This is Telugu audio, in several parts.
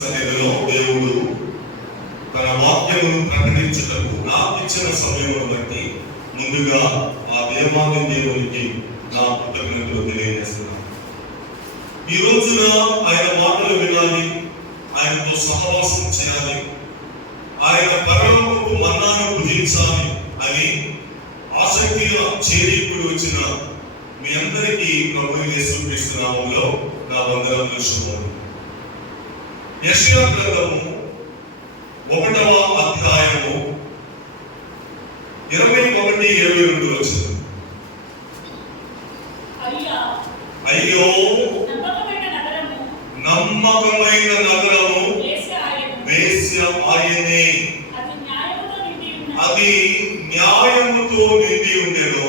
సన్నిధిలో దేవుడు తన వాక్యమును ప్రకటించుటకు నాకు ఇచ్చిన సమయమును బట్టి ముందుగా ఆ దేవాది దేవునికి నా కృతజ్ఞతలు తెలియజేస్తున్నాను. ఈ రోజున ఆయన మాటలు వినాలి, ఆయనతో సహవాసం చేయాలి, ఆయన పరలోకపు మన్నాను భుజించాలి అని ఆసక్తిగా చేరిప్పుడు వచ్చిన మీ అందరికీ ప్రభువు యేసు క్రీస్తు నామములో నా వందనములు శుభములు. యెషయా గ్రంథము 1వ అధ్యాయము 21-22 వచనం. అయ్యో నమ్మకమైన నగరము వేశ్య ఆయనే, అది న్యాయముతో నిండి ఉండెను,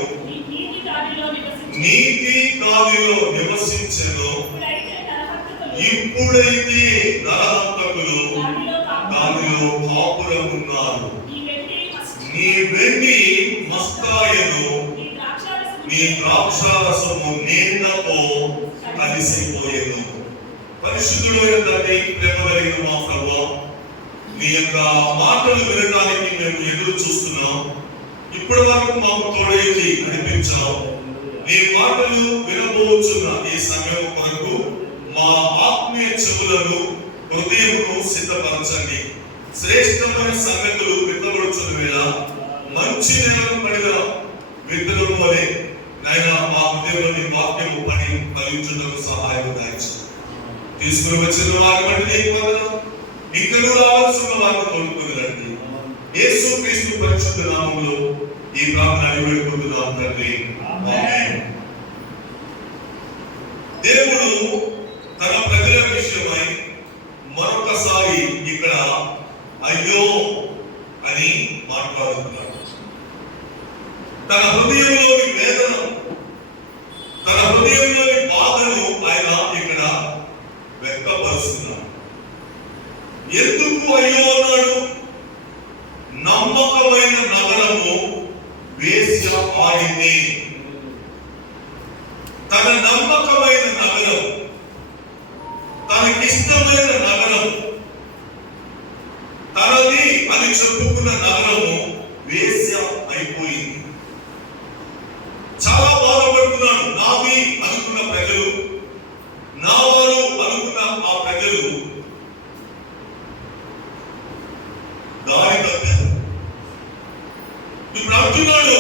నీతి గాలిలో నివసించెను. ఇప్పుడైతే నరహంతకులు దానిలో కాపురమున్నారు. నీ వెండి మస్తాయను, నీ ద్రాక్షారసము నీళ్లతో కలిసిపోయేను. పరిశుద్ధుడైన తండ్రి, ప్రేమ కలిగిన మా ప్రభువా, నీ యొక్క మాటలు వినడానికి మేము ఎదురు చూస్తున్నాం. ఇప్పటి వరకు మాకు తోడేది నడిపించాం. నీ మాటలు వినబోచున్న ఈ సమయం కొరకు మా ఆత్మీయ చెవులను హృదయమును సిద్ధపరచండి. శ్రేష్టమైన సంగతులు విత్తబడుచున్న వేళ మంచి నేలను పడిన విత్తనం వలె నాయన మా హృదయంలోని వాక్యము పని కలిగించుటకు సహాయం దాయించు. తీసుకుని వచ్చిన వారి బట్టి నీకు వందనం. ఇంకనూ రావాల్సిన వారిని తోడుకొని రండి. యేసు క్రీస్తు పరిశుద్ధ నామములో ఈ ప్రార్థన వేడుకుంటున్నాం తండ్రి, ఆమేన్. దేవుడు తన ప్రజల విషయమై మరొకసారి ఇక్కడ అయ్యో అని మాట్లాడుతున్నాడు. తన హృదయంలోని వేదన, తన హృదయంలోని బాధను ఆయన ఇక్కడ వ్యక్తపరుస్తున్నాడు. ఎందుకు అయ్యో అన్నాడు? నమ్మకమైన నగరము వేశ్య ఆయనే. తన నమ్మకమైన నగరం, తనకిష్టమైన నగరం, తనది అని చెప్పుకున్న నగరము వేశ్య అయిపోయింది. చాలా బాధపడుతున్నాడు. నావి అనుకున్న ప్రజలు, నా వారు అనుకున్న ఆ ప్రజలు దారి తప్పారు. ఇప్పుడు అంటున్నాడు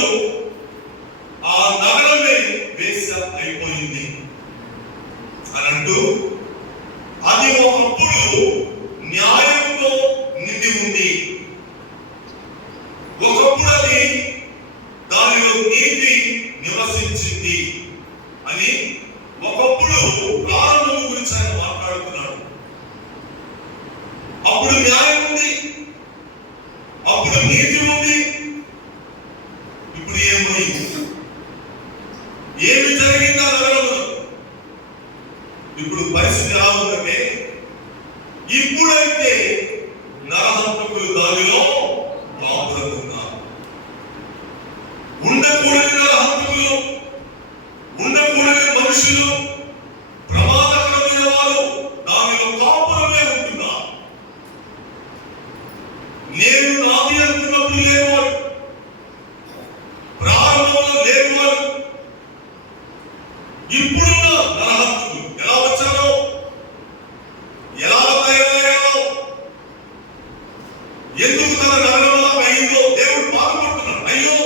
ఆ నగరమే వేశ్య అయిపోయింది అని అంటూ, అది ఒకప్పుడు న్యాయంతో నిండి ఉంది, ఒకప్పుడు అది దానిలో నీతి నివసించింది అని ఒకప్పుడు ప్రారంభం గురించి ఆయన మాట్లాడుతున్నాడు. అప్పుడు న్యాయం ఉంది, అప్పుడు నీతి ఉంది. ఇప్పుడు ఏమైంది? ఏమి జరిగింది ఆ నగరంలో? ఇప్పుడు పరిస్థితి ఎలా ఉందంటే, ఇప్పుడైతే నరహంతకులు దానిలో కాపురమున్నారు. ఉండకూడని నరహంతకులు, ఉండకూడని మనుషులు, ప్రమాదకరమైన వారు దానిలో కాపురమే ఉంటున్నారు. నేను నాది అనుకున్నప్పుడు లేనివాడు, ప్రారంభంలో లేనివాడు, ఇప్పుడున్న నరహంతకులు ఎలా వచ్చారో, ఎలా తయారయ్యారో, ఎందుకు తన నగరం అయిందో దేవుడు బాధపడుతున్నాడు. అయ్యో,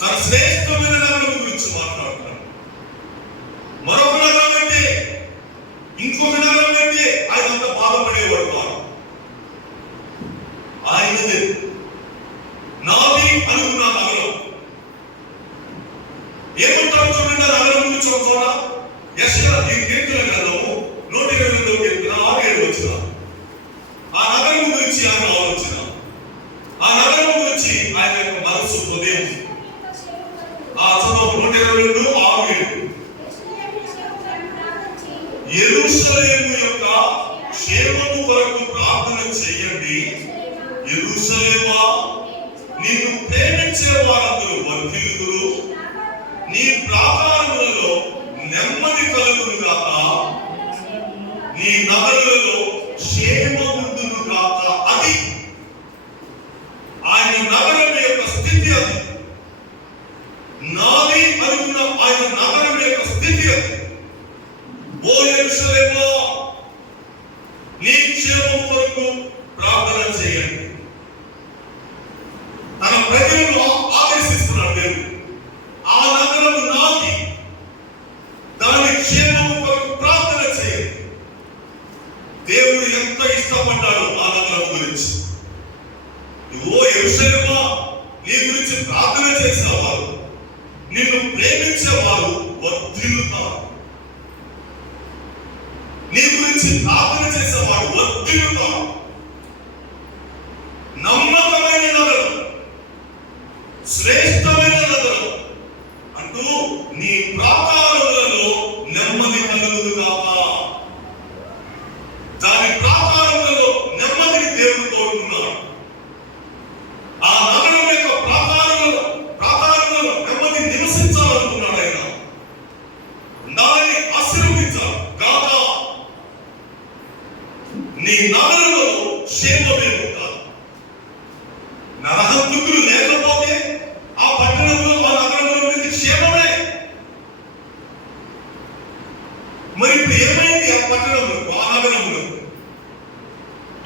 తన శ్రేష్టమైన నగరం గురించి మాట్లాడుతున్నాడు. మరొక నగరం అంటే, ఇంకొక నగరం అంటే ఆయన అంత బాధపడేవాడు కాదు. ఆయనదే నాది అనుకున్న నగరం. ఏమంటారు చూడండి, నగరం గురించి ఒక చోట యెషయా కీర్తన గ్రంథము 129 కీర్తన 6-7 వచ్చిన ఆ నగరం గురించి ఆయన ఆలోచన, ఆ నగరం గురించి ఆయన యొక్క మనసు, హృదయం. ఆ చదువు 122-6-7. యెరూషలేము యొక్క క్షేమము కొరకు ప్రార్థన చేయండి. యెరూషలేమా, నిన్ను ప్రేమించే వారందరూ వర్ధిల్లుదురు, నీ ప్రాకారములలో నెమ్మది కలుగును గాక. నీ నగరులలో క్షేమముందును గాక. అది ఆయన నగరం యొక్క స్థితి. అది నాది అనుకున్న ఆయన నగరం యొక్క స్థితి. అది ఓ యెరూషలేమా, నీ క్షేమం కొరకు ప్రార్థన చేయండి. తన ప్రజలను ఆదేశిస్తున్నాడు దేవుడు. ఆ నగరం నాది, దాని క్షేమం కొరకు ప్రార్థన చేయండి. దేవుడు ఎంత ఇష్టపడ్డాడు ఆ నగరం గురించి. ఓ యెరూషలేమా, నీ గురించి ప్రార్థన చేసేవారు, నిన్ను ప్రేమించేవారు వర్ధిల్లుతారు. నీ గురించి ప్రార్థన చేసేవాడు వర్ధిల్లుతారు. నమ్మకమైన నగరం, శ్రేష్టమైన నగరం అంటూ నీ ప్రాకారములలో నెమ్మది కలుగును గాక. దాని ప్రాకారములలో నెమ్మదిని దేవుడు కోరుకున్నాడు. ఆ నగరం యొక్క ప్రాకారములలో నెమ్మది నివసించాలనుకున్నాడు ఆయన. దానిని ఆశీర్వదించాలి గాక. నీ నగరంలో క్షేమమే ఉంటారు. నరహంతకులు లేకపోతే ఆ పట్టణంలో ఆ నగరంలో ఉండేది క్షేమమే. మరి ఇప్పుడు ఏమైంది ఆ పట్టణంలో, ఆ నగరంలో?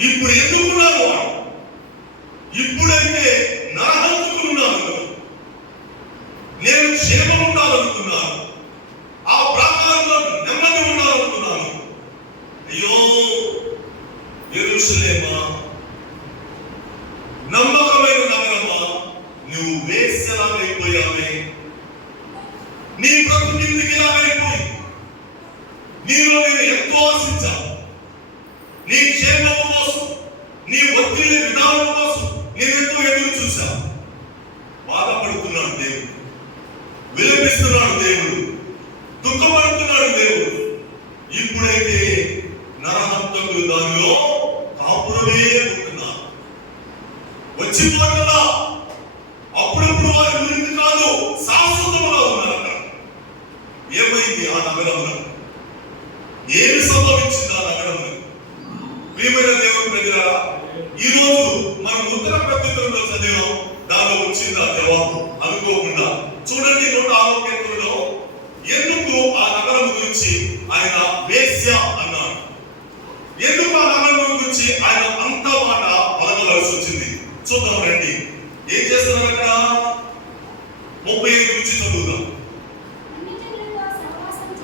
ఇప్పుడు ఎందుకున్నారు వాడు? ఇప్పుడైతే నరహంతకులు ఉన్నారు, నేను క్షేమం ఉండాలనుకున్నాను, ఆ ప్రాకారంలో నెమ్మది ఉండాలనుకున్నాను. అయ్యో యెరూషలేమా, నమ్మకమైన నగరమా, నువ్వు వేశ్యలాగైపోయావే. నీ బ్రతుకు కిందికి ఇలాగైపోయి నీలో నేను ఎంతో ఆశించాను. నీ క్షేమం కోసం, నీ ఒత్తిడి విధానం కోసం నేనెంతో ఎదురు చూశాను. బాధపడుతున్నాడు దేవుడు, విలపిస్తున్నాడు దేవుడు, దుఃఖపడుతున్నాడు దేవుడు. ఇప్పుడైతే నరహంతకులు దానిలో కాపురమే ఉంటున్నారు. వచ్చిపోతున్నా అప్పుడప్పుడు వారి గురించి కాదు, శాశ్వతముగా ఉన్నారు అక్కడ. ఏమైంది ఆ నగరంలో? ఏమి సంభవించింది ఆ నగరంలో? ప్రియమైన దేవుని ప్రజలారా, ఈ రోజు మనం ఉత్తర పత్రికలో చదివాం, దానిలో వచ్చింది ఆ జవాబు అనుకోకుండా. చూడండి 106 ఎందుకు ఆ నగరం గురించి ఆయన వేశ్య అన్నాడు? ఎందుకు ఆ నగరం గురించి ఆయన అంత మాట పలకవలసి వచ్చింది? చూద్దాం రండి. ఏం చేస్తున్నారు అక్కడ? 35 నుంచి చదువుదాం.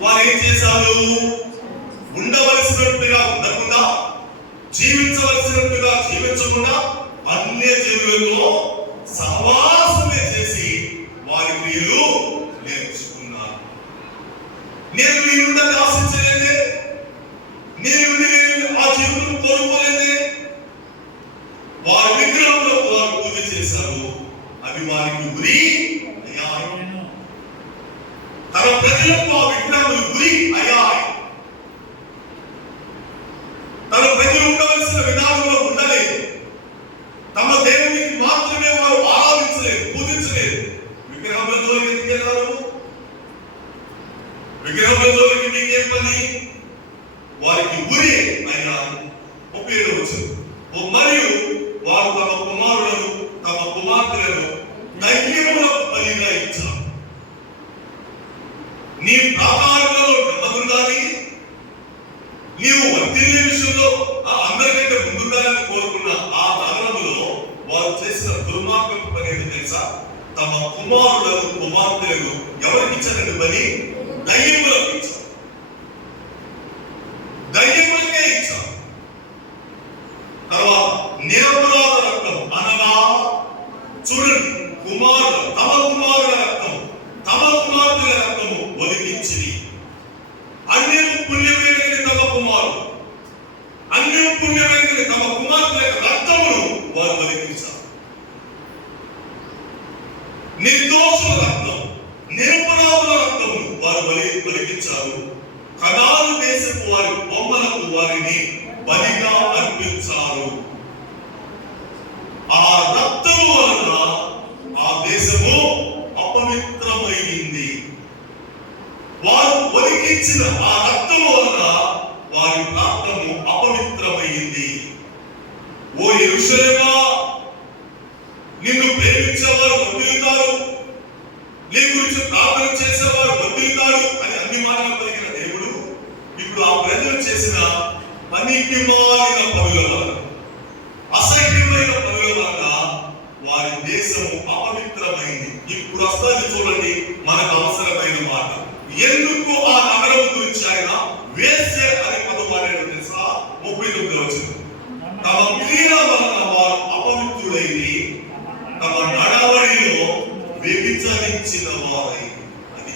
వారు ఏం చేశారు? ఉండవలసినట్టుగా ఉండకుండా, జీవించవలసినట్టుగా జీవించకుండా అన్య జీవులలో సహవాసమే చేసి వారి క్రియలు నేర్చుకున్నారు. నేను నీ నుండి ఆశించలేదే, నేను ఆ జీవితం కోరుకోలేదే. వారి విగ్రహంలో వారు పూజ చేశారు, అవి వారికి ఉరి అయ్యాయి. తన ప్రజలకు ఆ విగ్రహములు ఉరి అయ్యాయి. తన ప్రజలు ఉండవలసిన విధానంలో ఉండలేదు. తమ దేవునికి మాత్రమే వారు ఆరాధించలేదు, పూజించలేదు. విగ్రహంలో ఎందుకు వెళ్ళారు? విగ్రహంలోకి మీకేం పని? వారికి ఉరి అయ్యారు. 37 వచ్చింది. మరియు వారు తమ కుమారులను తమ కుమార్తెలను దయ్యములకు బలిగా ఇచ్చారు. నీ ప్రాకారములలో నెమ్మదుండాలి, నీవు వర్ధిల్లే విషయంలో అందరికంటే ముందుండాలని కోరుకున్న ఆ నగరంలో వారు చేసిన దుర్మార్గపు పని ఏదో తెలుసా? తమ కుమారులను కుమార్తెలను ఎవరికి ఇచ్చారండి బలి? దయ్యములకు ఇచ్చారు. దయ్యములకే ఇచ్చారు. తర్వాత నిరపరాధ రక్తం అనగా చూడండి, తమ కుమారుల రక్తం, తమ కుమార్తెల రక్తము ఒలికించింది. అన్యము పుణ్యమైన తమ కుమారులు, అన్యము పుణ్యమైన తమ కుమార్తెల రక్తమును వారు ఒలికించారు. నిర్దోషుల రక్తం, నిరపరాధుల రక్తమును వారు ఒలికించారు. కనాను దేశపు వారి బొమ్మలకు వారిని బలిగా అర్పించారు. ఆ రక్తము వలన ఆ దేశము అపవిత్రమైంది. వారు ఒలికించిన ఆ రక్తము వలన వారి ఓ యెరూషలేమా, నిన్ను ప్రేమించేవారు వర్ధిల్లుతారు, నీ గురించి ప్రార్థన చేసేవారు వర్ధిల్లుతారు అని అన్ని మాటలు పలికిన దేవుడు ఇప్పుడు ఆ ప్రజలు చేసిన పనికి మాలిన పనుల వలన, అసహ్యమైన పనుల వలన వారి దేశము అపవిత్రమైంది. ఇప్పుడు వస్తుంది చూడండి మనకు అవసరమైన మాట. ఎందుకు ఆ నగరం గురించి ఆయన వేశ్య అనే పదం వాడాడు తెలుసా? 39వ వచనం. తమ క్రియల వలన వారు అపవిత్రులైంది, తమ నడవడిలో వ్యభిచరించిన వారై. అది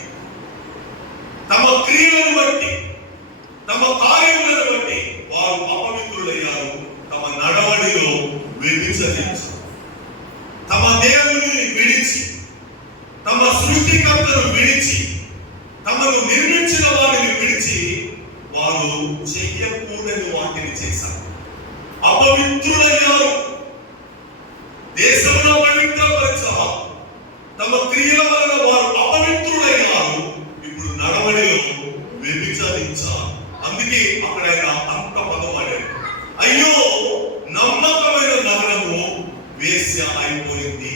తమ క్రియలను బట్టి, తమ కార్యములను బట్టి వారు అపవిత్రులయ్యారు, తమ నడవడిలో వ్యభిచరించారు. తమ దేవుని విడిచి, తమ సృష్టికర్తను విడిచి, తమను నిర్మించిన వారిని విడిచి వారు చెయ్యకూడని వాటిని చేశారు, అపవిత్రులయ్యారు. దేశంలో పవిత్రపరచారు, తమ క్రియల వలన వారు అపవిత్రులయ్యారు, ఇప్పుడు నడవడిలో వ్యభిచరించారు. అందుకే అక్కడ ఆయన అంత పదం వాడాడు, అయ్యో నమ్మకమైన నగరము వేశ్య అయిపోయింది.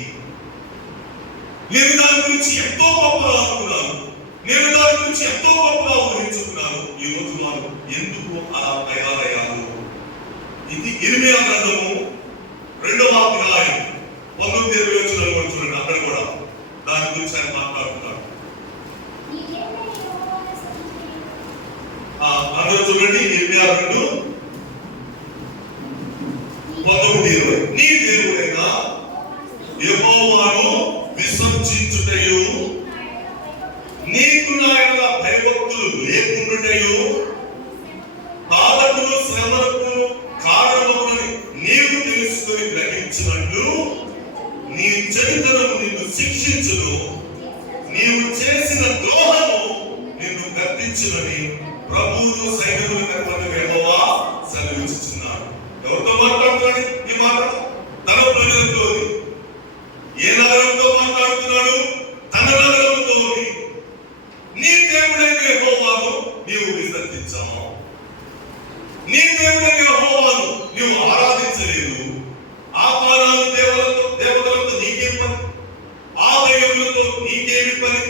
నేను దాని గురించి ఎంతో గొప్పగా అనుకున్నాను, నేను దాని గురించి ఎంతో గొప్పగా ఊహించుకున్నాను. ఈ రోజు వారు ఎందుకు అలా తయారయ్యారు? ఇది ఇర్మియా గ్రంథము 2వ అధ్యాయం 19-20 వచనాలు చూడండి. అక్కడ కూడా దాని గురించి ఆయన మాట్లాడుతున్నాడు. అందరూ చూడండి, ఇర్మియా 2:19-20. నీ దేవుడైన యెహోవాను విసర్జించుటయు, నీకు నా యెడల భయభక్తులు లేకుండుటయు, బాధకులు శ్రమలకు కారణమగునని నీవు తెలుసుకొని గ్రహించినట్లు నీ చెడుతనము నిన్ను శిక్షించును, నీవు చేసిన ద్రోహము నిన్ను గద్దించునని ప్రభువును సైన్యముల కర్తవ్య యెహోవా సెలవిచ్చుచున్నాడు. ఎవరితో మాట్లాడుతున్నాడు ఈ మాట? తన ప్రజలతో. ఏ నగరంతో మాట్లాడుతున్నాడు? తన నగరంతో. నీ దేవుడైన యెహోవాను నీవు విసర్జించావు, నీ దేవుడైన యెహోవాను నీవు ఆరాధించలేదు. ఆకారాలు దేవతలతో నీకేం పని? ఆ దైవములతో నీకేమి పని?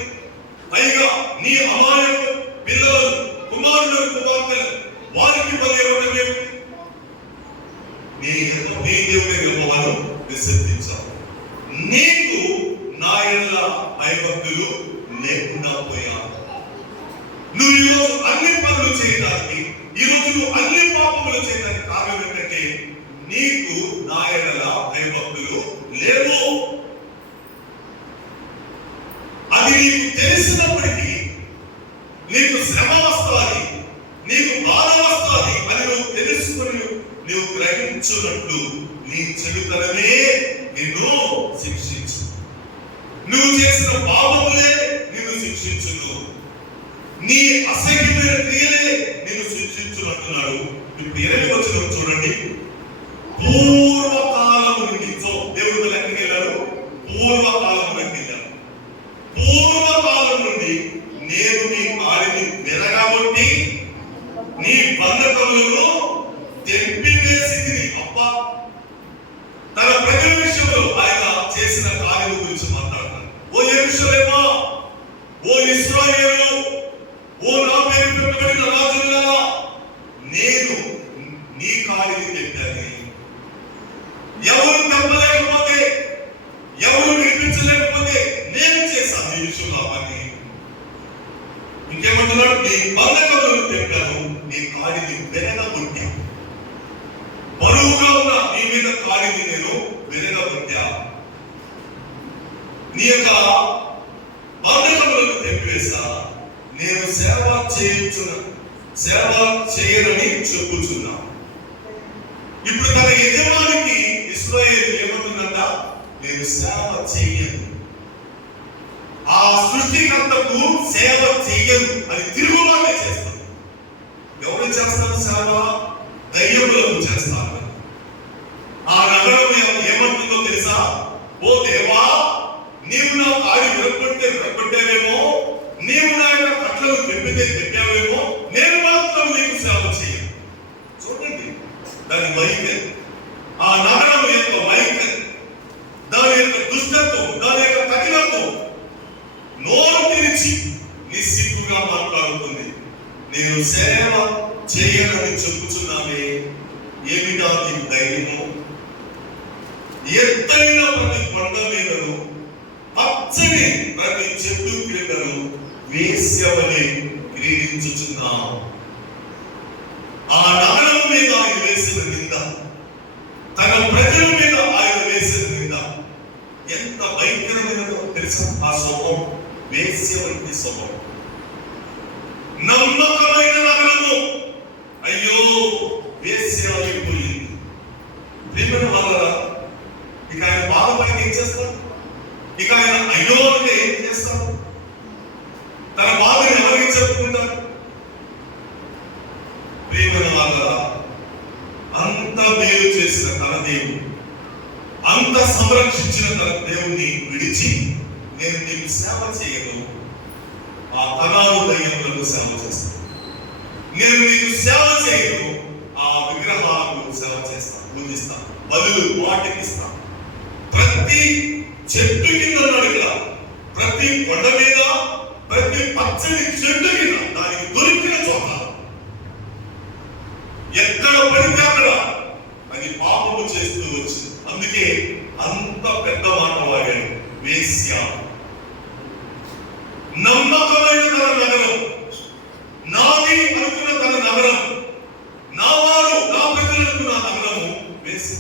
పైగా నీ అమాయక పిల్లలు, కుమారులను, కుమార్తెలు, వారికి పని ఇవ్వటమేమి? నీ దేవుడైన యెహోవాను విసర్జించావు. నీకు నా యెడల భయభక్తులు లేకుండా పోయావు. నువ్వు ఈరోజు అన్ని పనులు చేయడానికి, ఈరోజు నువ్వు అన్ని పాపములు చేయడానికి కారణం ఏంటంటే నీకు నా యెడల భయభక్తులు లేవు. అది నీకు తెలిసినప్పటికీ నీకు శ్రమ వస్తుంది, నీకు బాధ వస్తుంది అని నువ్వు తెలుసుకుని నువ్వు గ్రహించున్నట్లు నీ చెడుతనమే నిన్ను శిక్షించు, నువ్వు చేసిన పాపములే నిన్ను శిక్షించును, నీ అసహ్యమైన క్రియలే నిన్ను శిక్షించునంటున్నాడు. ఇప్పుడు 20వ వచనం చూడండి. పూర్వకాలము నుండి, దేవుడు లెక్కకి వెళ్ళాడు, పూర్వకాలము వెళ్ళాడు. పూర్వకాలం నుండి నేను నీ కాలిని వెరగబొట్టి నీ బంధకములను తెంపివేసింది. అబ్బా, తన ప్రజల విషయంలో ఆయన చేసిన కార్యము గురించి మాట్లాడుతున్నాడు. ఓ యెరూషలేమా, ఓ ఇశ్రాయేలు, ఓ నా పేరు పెట్టబడిన రాజులారా, నేను నీ కాలిని తెంపాను. ఎవరు తెంపలేకపోతే, ఎవరు విడిపించలేకపోతే నేను చేశాను ఈ విషయంలో పని. ఇంకేమంటున్నాడు? నీ బంధకములను తెంపాను, నీ కాలిని వెరగబొట్టా. బరువుగా ఉన్న నీ మీద కాలిని నేను వెరగబొట్టా. నీ యొక్క బంధకములను తెంపివేశా. నేను సేవ చేయనని చెప్పుచున్నా. ఇప్పుడు తన యజమానికి ఇశ్రాయేలు ఏమంటుందంట? నేను సేవ చెయ్యను, ఆ సృష్టికర్తకు సేవ చెయ్యను అని తిరుగుబాటే చేస్తాను. ఎవరు చేస్తారు సేవ? దయ్యములకు చేస్తారు. ఆ నగరం ఏమంటుందో తెలుసా? ఓ దేవా, నీవు నా కాడి విరగొట్టేవేమో, నీవు నా యొక్క కట్లను తెప్పావేమో, నేను మాత్రం నీకు సేవ చేయను. చూడండి దాని వైఖరి. ఆ నగరం యొక్క వైఖరి, దాని యొక్క దుష్టత్వం, దాని యొక్క కఠినత్వం నోరు తెరిచి నిస్సిగ్గుగా మాట్లాడుతుంది. నేను సేవ చేయనని చెప్పుచున్నామే, ఏమిటా నీకు ధైర్యము? ఎత్తైన ప్రతి కొండ మీదను పచ్చని ప్రతి చెట్టు క్రిందను వేశ్యవలే క్రీడించుచున్నాం. ఆ నగరం మీద ఆయన వేసిన నింద, తన ప్రజల మీద ఆయన వేసిన నింద ఎంత భయంకరమైనదో తెలుసా? ఆ స్వభావం వేశ్య వంటి స్వభావం. నమ్మకమైన నగరము అయ్యో వేశ్య అయిపోయింది. ప్రియమైన వాళ్ళరా, ఇక ఆయన బాధపడి ఏం చేస్తాడు? ఇక ఆయన అయ్యో అంటే ఏం చేస్తాడు? తన బాధని ఎవరికి చెప్పుకుంటారు? ప్రియమైన వాళ్ళరా, అంత మేలు చేసిన తన దేవుడు, అంత సంరక్షించిన తన దేవుణ్ణి విడిచి నేను నీకు సేవ చేయను, ఆ కణాలు దయ్యములకు సేవ చేస్తాను, నేను నీకు సేవ చేయను, ఆ విగ్రహాలకు సేవ చేస్తాను, పూజిస్తాను, బలులు వాటికి ఇస్తాను. ప్రతి చెట్టు కింద నడుక, ప్రతి కొండ మీద, ప్రతి పచ్చని చెట్టు కింద, దానికి దొరికిన చోట ఎక్కడ పడితే అక్కడ అది పాపము చేస్తూ వచ్చింది. అందుకే అంత పెద్ద మాట వాడాడు, వేశ్య. నమ్మకమైన తన నగరం, నాది అనుకున్న తన నగరం, నా వారు నా ప్రజలు అనుకున్న నగరము వేశ్య.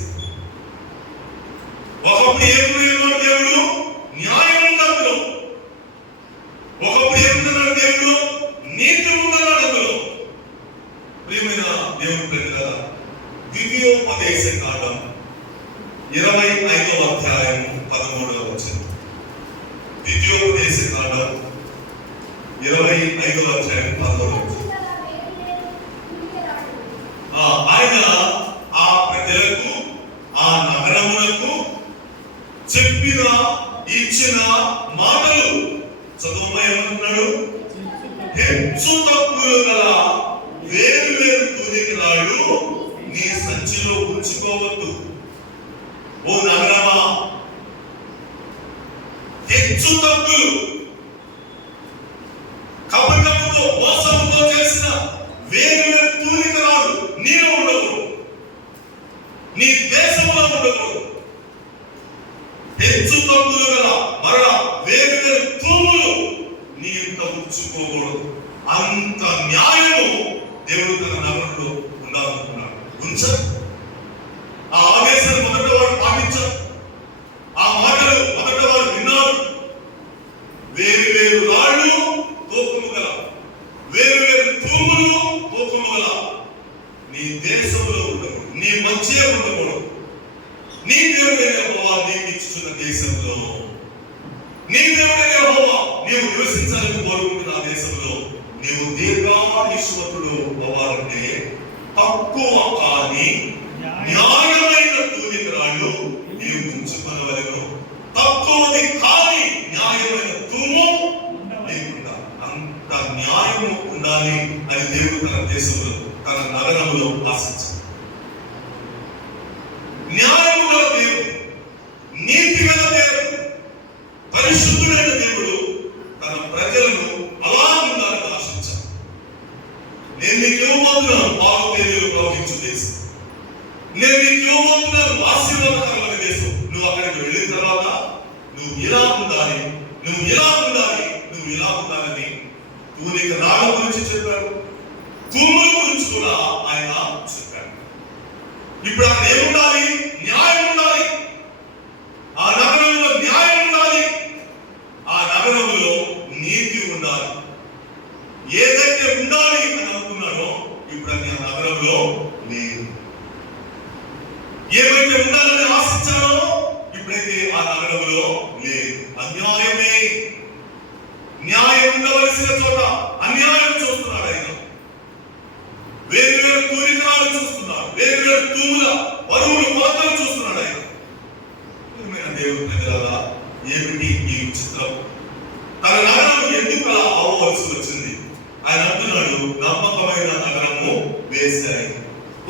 ఒకప్పుడు ఏమన్నాడు దేవుడు? న్యాయం ఉందన్నాడు. ఒకప్పుడు ఏమన్నాడు దేవుడు? నీతి ఉందన్నాడు అందులో. ప్రియమైన దేవుని ప్రజలారా, ద్వితీయోపదేశ కాండం 25వ అధ్యాయం 13వ వచనం. ద్వితీయోపదేశ కాండం 25వ అధ్యాయం 13వ వచనం. ఆయన ఆ ప్రజలకు, ఆ నగరములకు చెప్పిన ఇచ్చిన మాటలు చదువుమన్నాడు. హెచ్చు తప్పులు గల వేరు వేరు తూనికరాళ్ళు నీ సంచిలో ఉంచుకోవద్దు. ఓ నగరమా, హెచ్చు తప్పులు, కపటముతో మోసముతో చేసిన వేరు వేరు తూనికరాళ్ళు నీలో ఉండవు, నీ దేశంలో ఉండవు. హెచ్చు తప్పులు గల మరల వేరు వేరు తూములు నీ ఇంట ఉంచుకోకూడదు. అంత న్యాయము దేవుడు తన నగరంలో ఉండాలనుకున్నాడు. ఉంచారు. ఆ ఆదేశాలు మొదట వారు పాటించారు. ఆ మాటలు మొదట వారు విన్నారు. వేరు వేరు రాళ్ళు తూకము గల, వేరు వేరు తూములు తూకము గల నీ దేశంలో ఉండకూడదు, నీ మధ్య ఉండకూడదు. నీ దేవుడైన యెహోవా నీకు ఇచ్చుచున్న దేశంలో, నీ దేవుడైన యెహోవా నీవు నివసించాలని కోరుకుంటున్న ఆ దేశంలో నీవు దీర్ఘాయుష్మతుడు అవ్వాలంటే తక్కువ కానీ న్యాయమైన తూనికరాళ్ళు నీవు ఉంచుకొనవలెను. తక్కువది కానీ న్యాయమైన తూము లేకుండా అంత న్యాయము ఉండాలి అని దేవుడు తన దేశంలో, తన నగరంలో ఆశించారు. న్యాయము గల దేవుడు, నీతి గల దేవుడు, పరిశుద్ధుడైన దేవుడు తన ప్రజలను అలా ఉండాలని ఆశించారు. నేను నీకు ఇవ్వబోతున్నాను పాలు తేనెలు ప్రవహించు దేశం, నేను నీకు ఇవ్వబోతున్నాను ఆశీర్వాదకరమైన దేశం. నువ్వు అక్కడికి వెళ్ళిన తర్వాత నువ్వు ఇలా ఉండాలి, నువ్వు ఇలా ఉండాలి, నువ్వు ఇలా ఉండాలని తూనిక రాళ్ళ గురించి చెప్పాడు, తూముల గురించి కూడా ఆయన చెప్పాడు. ఇప్పుడు అక్కడ ఏముండాలి? న్యాయం ఉండాలి. ఆ నగరంలో న్యాయం ఉండాలి. ఆ నగరంలో నీతి ఉండాలి. ఏదైతే ఉండాలి అని అనుకున్నానో ఇప్పుడు అది ఆ నగరంలో లేదు. ఏమైతే ఉండాలని ఆశించానో ఇప్పుడైతే ఆ నగరంలో లేదు. అన్యాయమే. న్యాయం ఉండవలసిన చోట అన్యాయం చూస్తున్నాడు ఆయన. వేరు వేరు తూనికరాలు చూస్తున్నాడు, వేరు వేరు తూముల బరువులు కొలతలు చూస్తున్నాడు ఆయన. దేవుని ప్రజలారా, ఏమిటి ఈ విచిత్రం? తన నగరం ఎందుకు అలా అవ్వవలసి వచ్చింది? ఆయన అంటున్నాడు, నమ్మకమైన నగరము వేశాయి.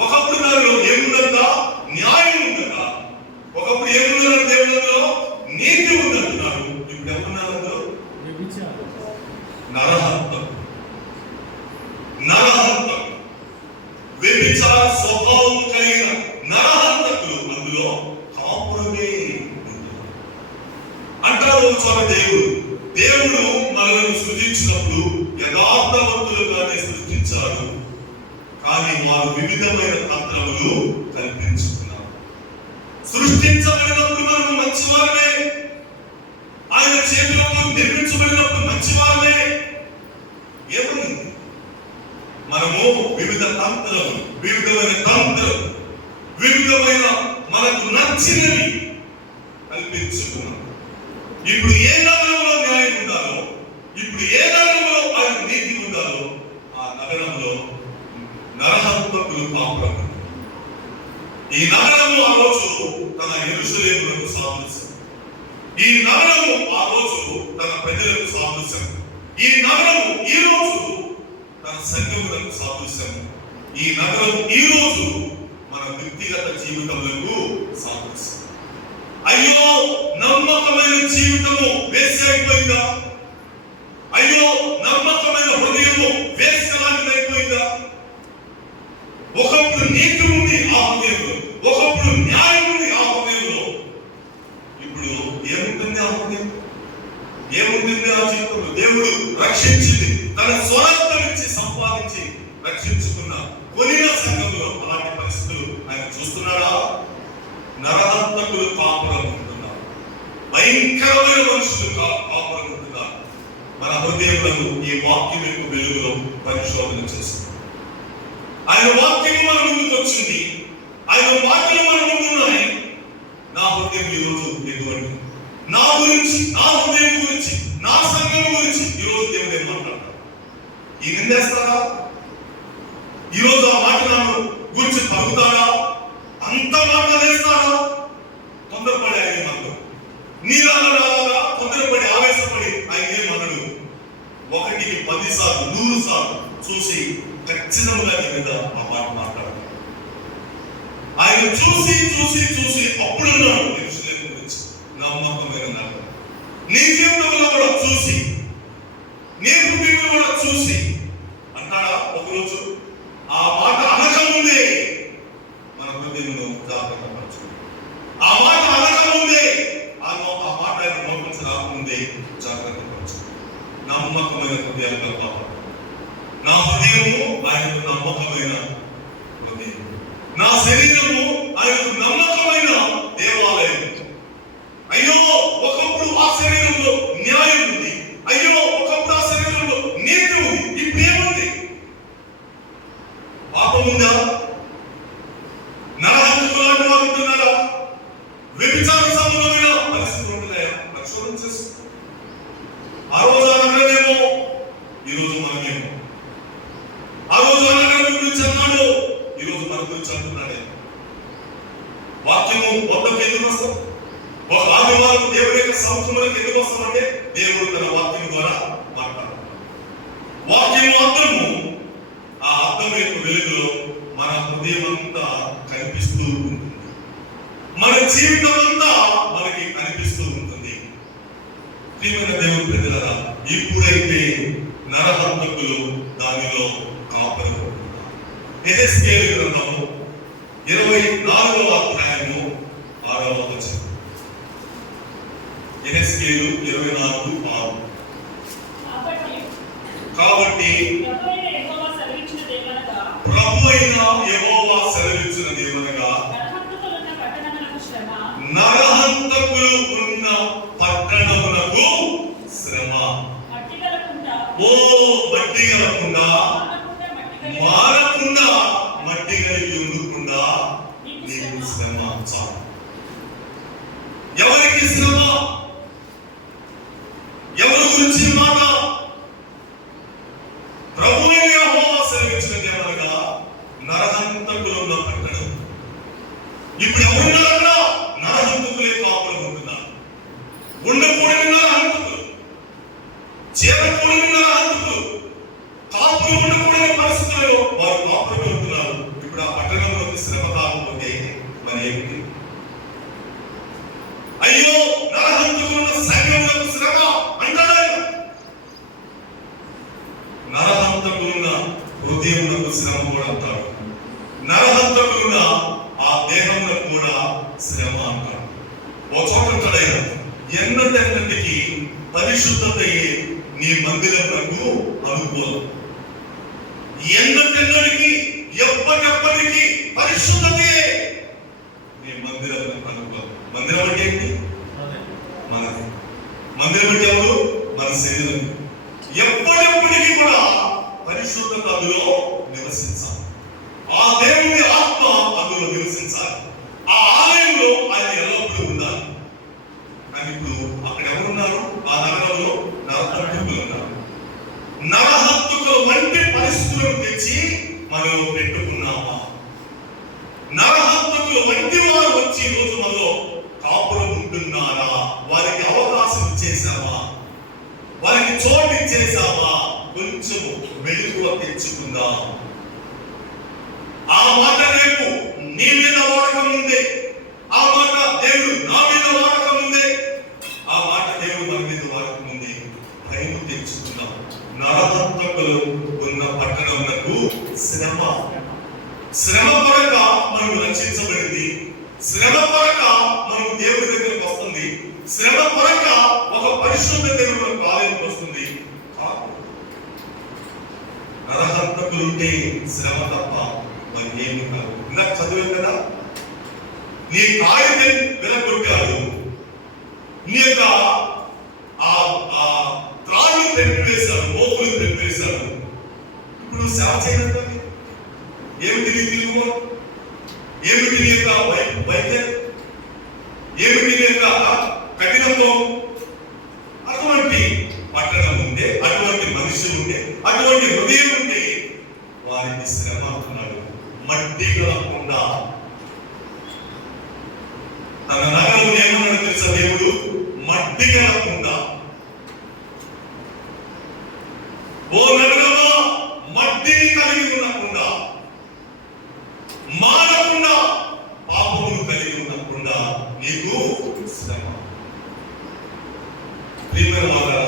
ఒకప్పుడు దానిలో ఏముందంతా న్యాయం ఉందట. ఒకప్పుడు ఏమున్నారు దేవుళ్ళలో? నీతి ఉందంటున్నారు. ఇప్పుడు ఏమన్నారు? నరహంతం. నరహంతం, వ్యభిచార స్వభావం కలిగిన నరహంతకులు అందులో కాపురమే అంటారు. దేవుడు మనల్ని సృజించినప్పుడు యథార్థవంతులుగానే సృష్టించారు. కానీ వారు వివిధమైన తంత్రములు కల్పించుకున్నారు. సృష్టించబడినప్పుడు మనము మంచివారమే, ఆయన చేతులతో నిర్మించబడినప్పుడు మంచివారమే. ఏముంది? మనము వివిధమైన మనకు నచ్చినవి కల్పించుకున్నాం. ఇప్పుడు ఏ నగరంలో న్యాయం ఉండాలో, ఇప్పుడు ఏ నగరంలో ఆయన నీతి ఉండాలో ఆ నగరంలో నరహంతకులు కాపురం. ఈ నగరము ఆ రోజు తన యెరూషలేమునకు సాదృశ్యం. ఈ నగరము ఆ రోజు తన ప్రజలకు సాదృశ్యం. ఈ నగరము ఈ రోజు తన సంఘములకు సాదృశ్యం. ఈ నగరం ఈ రోజు మన వ్యక్తిగత జీవితములకు సాదృశ్యం. అయ్యో, నమ్మకమైన జీవితము వేస్ట్ అయిపోయిందా? అయ్యో, నమ్మకమైన హృదయము వేస్ట్ లాంటిదైపోయిందా? ఒకప్పుడు నీతి ఉంది ఆ హృదయంలో, ఒకప్పుడు న్యాయం ఉంది ఆ హృదయంలో. ఇప్పుడు ఏముంటుంది ఆ హృదయం? ఏముంటుంది ఆ జీవితంలో? దేవుడు రక్షించింది తన స్వరత్వం ఇచ్చి సంపాదించి రక్షించుకున్న కొనిన సంఘంలో అలాంటి పరిస్థితులు ఆయన చూస్తున్నాడా? నరహంతకులు కాపురం ఉంటున్నారు. భయంకరమైన మనుషులు కాపురం ఉంటున్నారు. మన హృదయంలో ఈ వాక్యం యొక్క వెలుగులో పరిశోధన చేస్తుంది. ఆయన వాక్యం మన ముందుకు వచ్చింది. ఆయన వాక్యం మన ముందు ఉన్నాయి. నా హృదయం ఈ రోజు ఎటువంటి నా గురించి, నా హృదయం గురించి, నా సంఘం గురించి ఈరోజు దేవుడు ఏం మాట్లాడతాడు? ఈ నిందేస్తాడా? ఈరోజు ఆ మాట నన్ను గురించి పలుకుతాడా? అంత మాట వేస్తాడా? తొందరపడి ఆయన మనకు నీరాగా తొందరపడి ఆవేశపడి ఆయన ఏమన్నాడు? 1కి 10 సార్లు 100 సార్లు చూసి ఖచ్చితంగా నీ మీద ఆ మాట మాట్లాడాడు. ఆయన చూసి చూసి చూసి అప్పుడున్నాడు యెరూషలేము గురించి నమ్మకమైన నగరం. నీ జీవితంలో కూడా చూసి, నీ హృదయంలో కూడా చూసి అంటాడా? ఒకరోజు ఆ మాట అనకముందే మన హృదయంలో జాగ్రత్త పరచు. ఆ మాట అనకముందే, ఆ మాట ఆయన నోటికి రాకముందే జాగ్రత్త పరచు. నమ్మకమైన హృదయంగా కావాలి. నా హృదయము ఆయనకు నమ్మకమైన హృదయం. నా శరీరము ఆయనకు నమ్మకమైన దేవాలయం. అయ్యో, ఒకప్పుడు ఆ శరీరంలో న్యాయం ఉంది. అయ్యో, ఒకప్పుడు ఆ శరీరంలో నీతి ఉంది. ఇప్పుడు ఏముంది? పాపం ఉందా? నరహంతకులు లాంటి వారు ఉంటున్నారా? వ్యభిచార సంబంధమైన పరిస్థితులు ఉంటున్నాయా? పరిశోధన చేస్తూ ఆ రోజు అనగడమేమో, ఈరోజు మనమేమో. ఆ రోజు అనగడం గురించి అన్నాడు, ఈరోజు మన గురించి అంటున్నాడే. వాక్యము వద్దకు ఎందుకు వస్తాం? ఒక ఆదివారం దేవుడి యొక్క సముఖంలోకి ఎందుకు వస్తామంటే దేవుడు తన వాక్యం ద్వారా మాట్లాడు. వాక్యము అర్థము, ఆ అర్థం యొక్క వెలుగులో మన హృదయం అంతా కనిపిస్తూ ఉంటుంది. మన జీవితం అంతా మనకి కనిపిస్తూ ఉంటుంది. ప్రియమైన దేవుని ప్రజలారా, ఇప్పుడైతే నరహంతకులు దానిలో కాపరి పడుతున్నారు. యెహెజ్కేలు గ్రంథము 24వ అధ్యాయము 6వ వచనం. యెహెజ్కేలు 24:6. కాబట్టి ప్రభువైన యెహోవా సెలవిచ్చినదేమనగా, నరహంతకులు ఉన్న పట్టణమునకు శ్రమ. ఓ మట్టి గలకుండా, మారకుండా, మట్టి కలిగి ఉండకుండా నీకు శ్రమ చాలు. ఎవరికి శ్రమ? ఎవరి గురించి మాట? ప్రభువైన యెహోవా సెలవిచ్చినదేమనగా, నరహంతకులు ఉన్న పట్టణం. ఇప్పుడు ఎవరున్నారన్నా? నరహంతకులే కాపురం ఉంటున్నారు. ఉండకూడని నరహంతకులు, చేరకూడని నరహంతకులు, కాపురం ఉండకూడని పరిస్థితుల్లో వారు కాపురం ఉంటున్నారు. ఇప్పుడు ఆ పట్టణంలోకి శ్రమ కాకపోతే మరి ఏమిటి? అయ్యో నరహంతకులున్న సైన్యములకు శ్రమ అంటాడు ఆయన. నరహంతకులున్న హృదయములకు శ్రమ కూడా అంటాడు. నరహంతకులున్న ఆ దేహములకు కూడా శ్రమ అంటాడు. ఒక చోట అంటాడు ఆయన, ఎన్నటెన్నటికి పరిశుద్ధతయే నీ మందిరములకు అనుకూలం. ఎన్నటెన్నటికి ఎప్పటికప్పటికి పరిశుద్ధతయే నీ మందిరములకు అనుకూలం. మందిరం అంటే ఏంటి? మనది. మందిరం అంటే ఎవరు? మన శరీరం. ఎప్పటికప్పటికి కూడా పరిశుద్ధత అందులో నివసించాలి. ఆ దేవుని ఆత్మ అందులో నివసించాలి. ఆ ఆలయంలో ఆయన ఎల్లప్పుడూ ఉండాలి. కానీ ఇప్పుడు అక్కడ ఎవరున్నారు? ఆ నగరంలో నరహంతకులు ఉన్నారు. నరహంతకుల వంటి పరిస్థితులను తెచ్చి మనం పెట్టుకున్నామా? నరహంతకుల వంటి వారు వచ్చి ఈ రోజు మనలో కాపురం ఉంటున్నారా? వారికి అవకాశం ఇచ్చేసామా? వారికి చోటు ఇచ్చేసామా? కొంచెం వెలుగువ తెచ్చుకుందాం. ఆ మాట రేపు నీ మీద వాడకం ఉంది. ఆ మాట దేవుడు నా మీద వాడకం ఉంది. ఆ మాట దేవుడు మన మీద వాడకం ఉంది. భయం తెచ్చుకుందాం. నరహంతకులు ఉన్న పట్టణములకు శ్రమ. శ్రమ పడక మనం రక్షించబడింది. శ్రమ పడక మనం దేవుడి దగ్గరకు వస్తుంది. శ్రమ పడక ఒక పరిశుద్ధ దేవుడు మన ఆలయంకి వస్తుంది. నరహంతకులుంటే శ్రమ తప్ప మరి ఏమి కాదు. ఇందాక చదివే కదా, నీ కాడిని వెలగొట్టాడు, నీ యొక్క త్రాళ్ళు తెప్పివేశాడు, మోపులు తెప్పివేశాడు. ఇప్పుడు సేవ చేయడం ఏమిటి నీ తిరుగు? ఏమిటి నీ యొక్క వైద్యం? ఏమిటి నీ యొక్క కఠినత్వం? అటువంటి పట్టణం ఉంటే, అటువంటి మనుషులు ఉంటే, అటువంటి హృదయం ఉంటే వారికి శ్రమ అంటున్నాడు. మట్టి కాకుండా తన నగరం ఏమన్నాడు తెలుసా దేవుడు? మట్టి కాకుండా. ఓ నగరమా, మట్టిని కలిగి ఉండకుండా, మానకుండా, పాపమును కలిగి ఉండకుండా నీకు శ్రమ. ప్రియమైన వారా,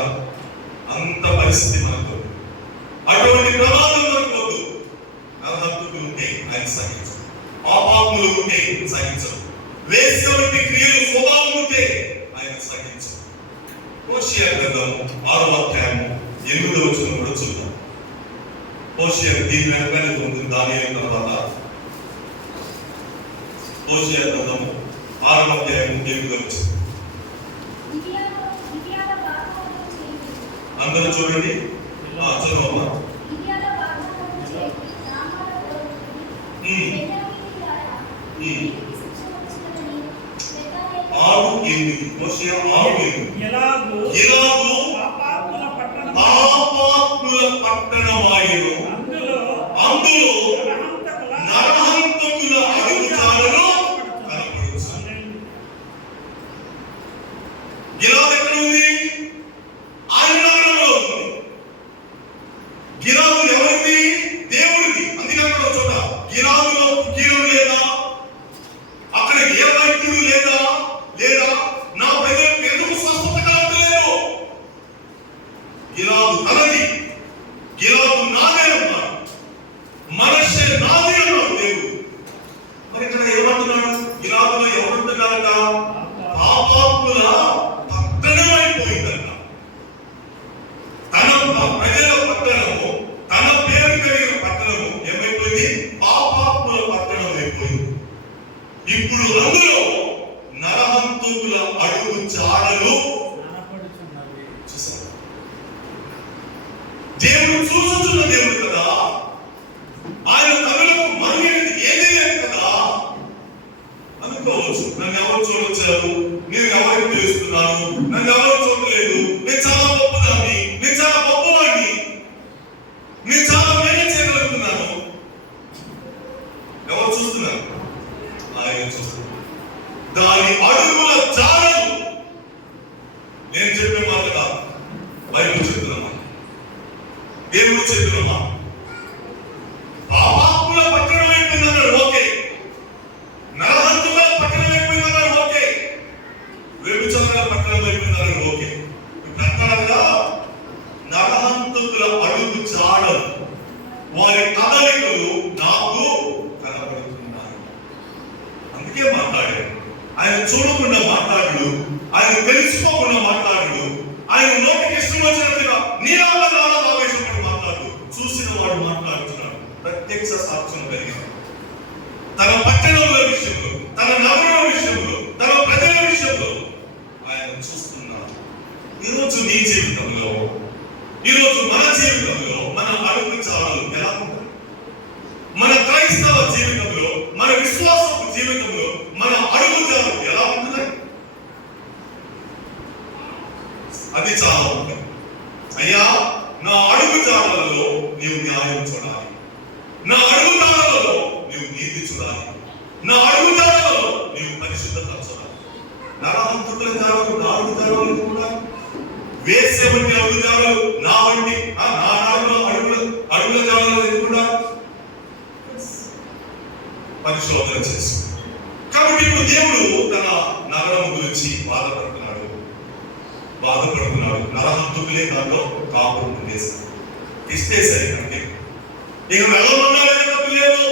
అంత పరిస్థితి మనకు. అటువంటి ప్రమాదం మనకు వద్దు. నరహంతకులు ఉంటే ఆయన సహించు, పాపాత్ములు ఉంటే సహించరు, వేశ్య వంటి క్రియలు స్వభావం ఉంటే ఆయన సహించు. హోషేయ గ్రంథం 6వ అధ్యాయము 8వ వచనం కూడా చూద్దాం. హోషేయ దీని వెనకాల ఉంటుంది. దానియేలు తర్వాత హోషేయ గ్రంథము 6వ అధ్యాయము 8వ వచనం. అందరూ చూడండి, చదవమ్మా. ఎలాగూ పాపాత్ముల పట్టణమాయెను, అందులో నరహంతకుల అడుగుజాడలు కనపడుచును. గిలాదు ఎక్కడ ఉంది? ఆయన నగరంలో ఉంది. గిలాదు ఎవరిది? దేవుడిది. అందుకే అక్కడ చోట గిలాదులో కీడు లేదా? అక్కడ ఏ వైద్యుడు లేదా? లేదా నా ప్రజలకు ఎందుకు స్వస్థత కలగలేదు? గిలాదు తనది, గిలాదు నాదే అన్నాడు, మనష్షే నాదే అన్నాడు దేవుడు. మరి ఇక్కడ ఏమంటున్నాడు? గిలాదులో ఎవరుంటున్నారట? పాపాత్ముల పట్టణం అయిపోయిందట. తన ప్రజల పట్టణము, తన పేరు కలిగిన పట్టణము ఏమైపోయింది? పాపాత్ముల పట్టణం అయిపోయింది. ఇప్పుడు అందులో నరహంతకుల అడుగు జాడలు చూసారు. దేవుడు చూస్తున్న దేవుడు కదా. ఆయన కనులకు మరుగైనది ఏదీ లేదు కదా. అనుకోవచ్చు, నన్ను ఎవరు చూడొచ్చారు, నేను ఎవరికి తెలుస్తున్నాను, నన్ను ఎవరు చూడలేదు, నేను చాలా గొప్పదాన్ని, నేను చాలా గొప్పవాడిని, నేను చాలా మేలు చేయగలుగుతున్నాను. ఎవరు చూస్తున్నారు? ఆయన చూస్తున్నారు. దాని అడుగుల జాడలు. నేను చెప్పే మాట కాదు, బైబిల్ చెప్తున్నా, దేవుడు చెప్తున్నా. పాపాత్ముల పట్టణం అయిపోయిందన్నాడు. ఓకే, నరహంతకుల అందుకే మాట్లాడాడు. ఆయన చూడకుండా మాట్లాడు, ఆయన తెలుసుకోకుండా మాట్లాడు, ఆయన నోటికి ఇష్టం వచ్చినట్టుగా నీలాగా నాలా ఆవేశపడి మాట్లాడు. చూసిన వాడు మాట్లాడుతున్నాడు. ప్రత్యక్ష సాక్ష్యం కలిగిన తన పట్టణంలో విషయంలో, తన నగరం విషయంలో, తన ప్రజల విషయంలో ఆయన చూస్తున్నాడు. ఈరోజు నీ జీవితంలో, ఈరోజు మన జీవితంలో మన అడుగు చాలు ఎలా ఉంటాయి? మన క్రైస్తవ జీవితంలో, మన విశ్వాసపు జీవితంలో మన అడుగు చాలు ఎలా ఉంటుంది? అది చాలా ఉంటుంది. అయ్యా, నా అడుగు జాడలలో నీవు న్యాయం చూడాలి, నా అడుగు జాడలలో నీవు నీతి చూడాలి, నా అడుగు జాడలలో నీవు పరిశుద్ధత చూడాలి. నరహంతకుల జాడలు నా అడుగు జాడలు చూడాలి, వేసే వంటి అడుగు జాడలు నా వంటి నా అడుగుల జాడలు ఎందుకుండాలి? పరిశోధన చేసి. కాబట్టి ఇప్పుడు దేవుడు తన నగరం గురించి బాధపడుతున్నాడు. నరహంతకులే దాంట్లో కాపురం చేశారు, ఇష్టేశారు. అంటే ఇక వెళ్ళమన్నా వెళ్ళేటప్పుడు లేదు,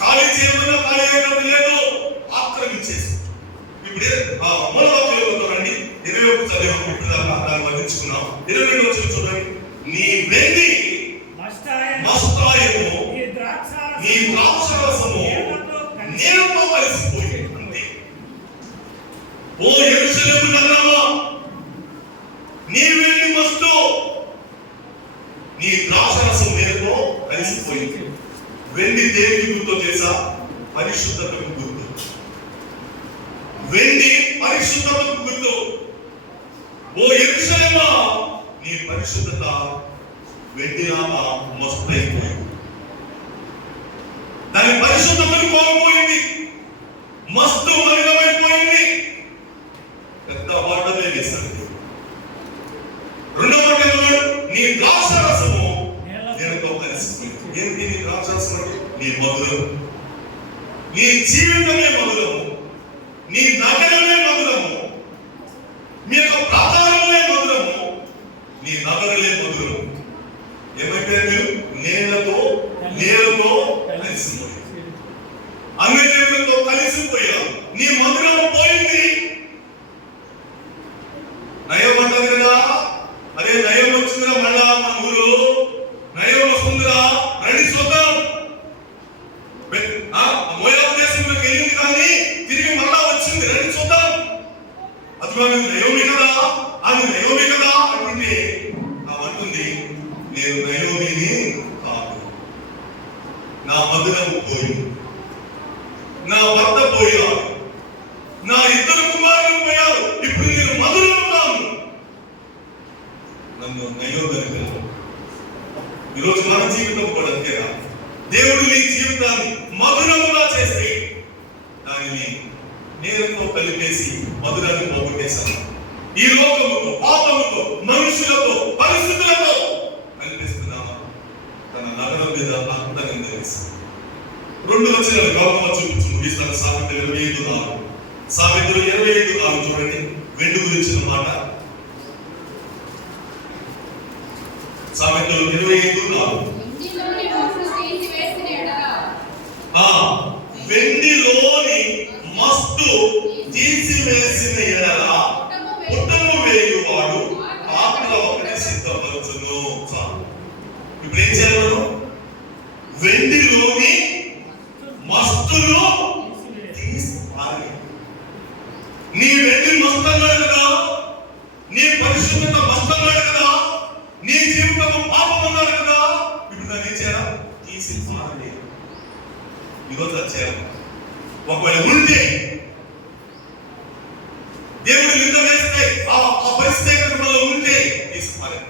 ఖాళీ చేయమన్నా ఖాళీ అయ్యేటప్పుడు లేదు, ఆక్రమించేసి. ఇప్పుడే మూలవాక్యంలో రండి, 21 చదివాము, ఇప్పుడు దాన్ని వర్ణించుకున్నాం. 22 వచ్చిన చూడండి. నీ వెండి మస్తాయము, నీ ద్రాక్షరసము నీళ్ళతో కలిసిపోయి. అంటే ఓ యెరూషలేము నగరమా, నీ వెండి మస్తు, నీ ద్రాక్షరసం నీళ్ళతో కలిసిపోయింది. వెండి దేనికి గుర్తు చేసా? పరిశుద్ధతకు గుర్తు. వెండి పరిశుద్ధతకు గుర్తు. ఓ యెరూషలేమా, నీ పరిశుద్ధత వెండిలాగా మస్తైపోయింది. దాని పరిశుద్ధతను కోల్పోయింది, మస్తు మలినమైపోయింది. పెద్ద వాటమే వేశాడు. రెండవ మాట, నీ ద్రాక్షరసము నీళ్ళతో కలిసిపోయింది. ఏంటి నీ ద్రాక్షరసం? నీ మధురం, నీ జీవితమే మధురము, నీ నగరమే మధురము, మీ యొక్క ప్రాధాన్యమే మధురము, నీ నగరలే మధురము. ఏమైపోయారు మీరు? నీళ్ళతో కలిసిపోయారు, అన్యజనులతో కలిసిపోయారు. నీ మధురము పోయింది. నయం అంటది కదా, అరే నయం వచ్చిందిరా, మళ్ళా మన ఊరు నయం వస్తుందిరా, రండి చూద్దాం. మోయాబు దేశంలోకి వెళ్ళింది కానీ తిరిగి మళ్ళా వచ్చింది, రండి చూద్దాం. అది నయోమి కదా, అది నయోమి కదా అంటుంటే అంటుంది, నేను నయోమిని కాదు, నా మధురము పోయింది, నా భర్త పోయాడు, నా 2 కుమారులు పోయారు, ఇప్పుడు నేను మధురము కాను, నన్ను నయోమి పిలవు. ఈరోజు మన జీవితం కూడా అంతేనా? దేవుడు నీ జీవితాన్ని మధురముగా చేస్తే దానిని నేరుతో కలిపేసి మధురాన్ని పోగొట్టేశాను. ఈ లోకముతో, పాపముతో, మనుషులతో, పరిస్థితులతో కల్పిస్తున్నామా? తన నగరం మీద అంత నిందేశాను. 2 వచనాలు గౌరవ చూపించి ముగిస్తాను. సామెతలు 25:4. సామెతలు 25:4 చూడండి, వెండి గురించిన మాట. సామెతలు 25:4. వెండిలోని మస్తు తీసివేసిన ఎడల పుట్టము వేయువాడు పాత్ర ఒకటి సిద్ధపరచును. ఇప్పుడు ఏం చేయాలి? వెండిలోని మస్తును తీసిపారేయాలి. నీ వెండి మస్తు అన్నాడు కదా, నీ పరిశుద్ధత మస్తు అన్నాడు కదా, నీ జీవితం పాపం అన్నాడు కదా, ఇప్పుడు దాన్ని ఏం చేయాలి? తీసి పారేయాలి. ఈరోజు అది చేయాలి. ఒకవేళ ఉంటే దేవుడు నింద వేస్తే ఆ పరిస్థితి ఉంటే తీసుకోవాలి.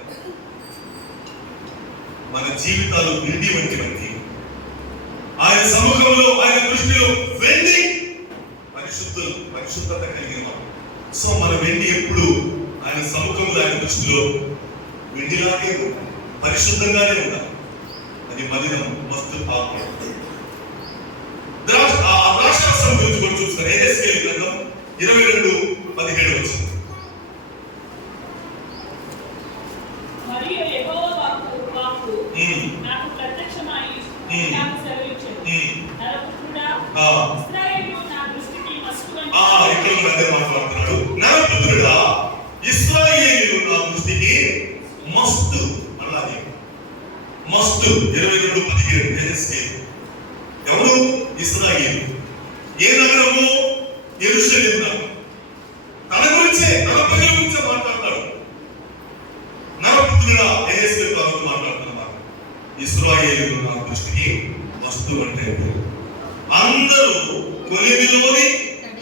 మన జీవితాలు వెండి వంటివంటి, ఆయన సముఖంలో, ఆయన దృష్టిలో వెండి పరిశుద్ధత కలిగిన. సో మన వెండి ఎప్పుడు ఆయన సముఖంలో, ఆయన దృష్టిలో వెండిలాగే పరిశుద్ధంగానే ఉండాలి. అది మదినం మస్తు పాపం. ద్రాక్షరసం గురించి కూడా చూస్తారు. ఎహెజ్కేలు గ్రంథం 22:17 వచ్చింది. మరియు యెహోవా వాక్కు నాకు ప్రత్యక్షమై నాకు సెలవిచ్చెను. నరపుత్రుడా, ఇశ్రాయేలు నా ఫస్ట్ 22:17 యెహెజ్కేలు. ఎవరు? ఇశ్రాయేలు. ఏ నగరము? యెరూషలేము నగరం. తన గురించే, తన ప్రజల గురించే మాట్లాడతాడు. నరపుత్రుడా యెహెజ్కేలు తనతో మాట్లాడుతున్నారు. ఇశ్రాయేలు నా దృష్టికి వస్తువు అంటే అందరూ కొలిమిలోని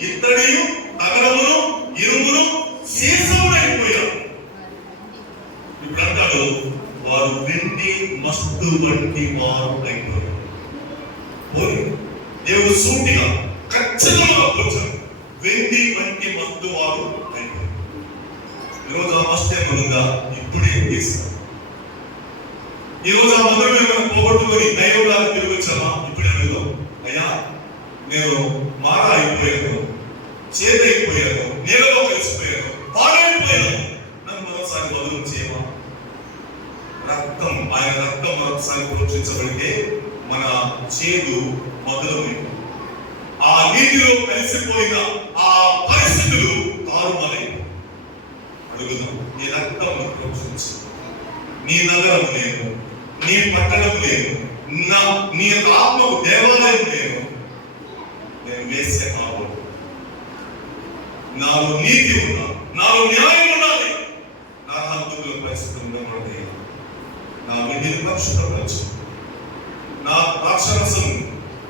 ఇత్తడియు తగరమును ఇరుమును సీసమునైపోయారు. ఇప్పుడు అంటాడు వారు వెండి మస్తు వంటి వారు అయిపోయారు. పోయి దేవుడు సూటిగా ఖచ్చితంగా వచ్చారు. వెండి వంటి మస్తు వారు అయిపోయారు. ఈరోజు ఆ మస్తు ఏమనుందా? ఇప్పుడే తీస్తారు. ఈరోజు ఆ మధురం ఏమైనా పోగొట్టుకొని దైవంలాగా తిరిగి వచ్చామా? ఇప్పుడే వెళ్దాం. అయ్యా నేను మార అయిపోయాను, చేత అయిపోయాను, నీళ్ళలో కలిసిపోయాను, పాడైపోయాను, నన్ను మరోసారి మధురం చేయమా? రక్తం, ఆయన రక్తం మరొకసారి ప్రోక్షించబడితే మన చేదు మధురమైంది. ఆ నీటిలో కలిసిపోయిన ఆ పరిస్థితులు తారుమారై అడుగుదాం. నీ రక్తం ప్రోక్షించు. నీ నగరం నేను, నీ పట్టణం నేను, నీ ఆత్మకు దేవాలయం నేను వేసే కాబోదు. నాలో నీతి ఉన్నా, నాలో న్యాయం ఉండాలి. నా హద్దుల పరిస్థితి ఉండకూడదు. నా విధిని పరిశుభ్రపరచు. నా ద్రాక్షరసం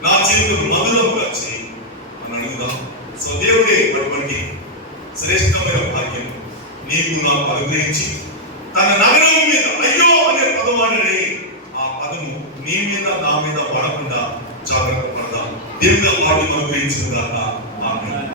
నా జీవితం మధురంగా చేయి అని అడుగుదాం. సో దేవుడే అటువంటి శ్రేష్టమైన భాగ్యం నీకు నాకు అనుగ్రహించి తన నగరం మీద అయ్యో అనే పదం వాడే ఆ పదము నీ మీద నా మీద పడకుండా జాగ్రత్త పడదాం. దేవుడు వాటిని అనుగ్రహించిన దాకా ఆమేన్.